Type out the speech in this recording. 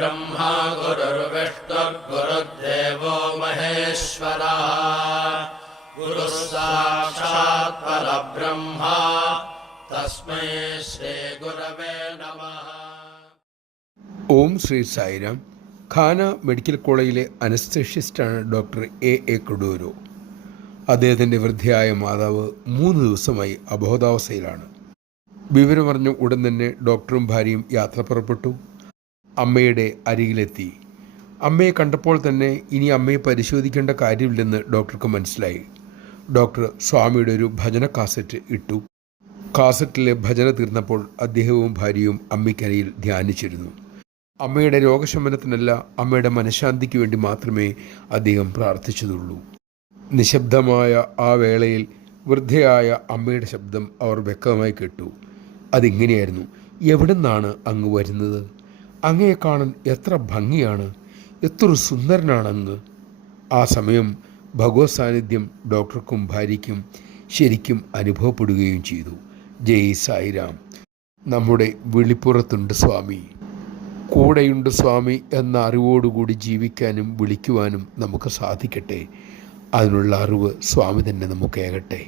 गुरुर्ब्रह्मा गुरुर्विष्णुर्गुरुर्देवो महेश्वरः गुरुः साक्षात् परब्रह्मा तस्मै श्री गुरवे नमः. ഓം ശ്രീ സായിരാം. ഖാന മെഡിക്കൽ കോളേജിലെ അനസ്തേഷ്യസ്റ്റാണ് ഡോക്ടർ എ കൊടൂരു. അദ്ദേഹത്തിൻ്റെ വൃദ്ധയായ മാതാവ് 3 ദിവസമായി അബോധാവസ്ഥയിലാണ്. വിവരമറിഞ്ഞ ഉടൻ തന്നെ ഡോക്ടറും ഭാര്യയും യാത്ര പുറപ്പെട്ടു. അമ്മയുടെ അരികിലെത്തി. അമ്മയെ കണ്ടപ്പോൾ തന്നെ ഇനി അമ്മയെ പരിശോധിക്കേണ്ട കാര്യമില്ലെന്ന് ഡോക്ടർക്ക് മനസ്സിലായി. ഡോക്ടർ സ്വാമിയുടെ ഒരു ഭജന കാസറ്റ് ഇട്ടു. കാസറ്റിലെ ഭജന തീർന്നപ്പോൾ അദ്ദേഹവും ഭാര്യയും അമ്മയ്ക്കരിയിൽ ധ്യാനിച്ചിരുന്നു. അമ്മയുടെ രോഗശമനത്തിനല്ല, അമ്മയുടെ മനഃശാന്തിക്ക് വേണ്ടി മാത്രമേ അദ്ദേഹം പ്രാർത്ഥിച്ചതുള്ളൂ. നിശബ്ദമായ ആ വേളയിൽ വൃദ്ധയായ അമ്മയുടെ ശബ്ദം അവർ വ്യക്തമായി കേട്ടു. അതിങ്ങനെയായിരുന്നു: എവിടെ നിന്നാണ് അങ്ങ് വരുന്നത്? അങ്ങയെ കാണാൻ എത്ര ഭംഗിയാണ്, എത്ര സുന്ദരനാണ് അങ്ങ്. ആ സമയം ഭഗവത് സാന്നിധ്യം ഡോക്ടർക്കും ഭാര്യയ്ക്കും ശരിക്കും അനുഭവപ്പെടുകയും ചെയ്തു. ജയ് സായിരാം. നമ്മുടെ വിളിപ്പുറത്തുണ്ട് സ്വാമി, കൂടെയുണ്ട് സ്വാമി എന്ന അറിവോടുകൂടി ജീവിക്കാനും വിളിക്കുവാനും നമുക്ക് സാധിക്കട്ടെ. അതിനുള്ള അറിവ് സ്വാമി തന്നെ നമുക്കേകട്ടെ.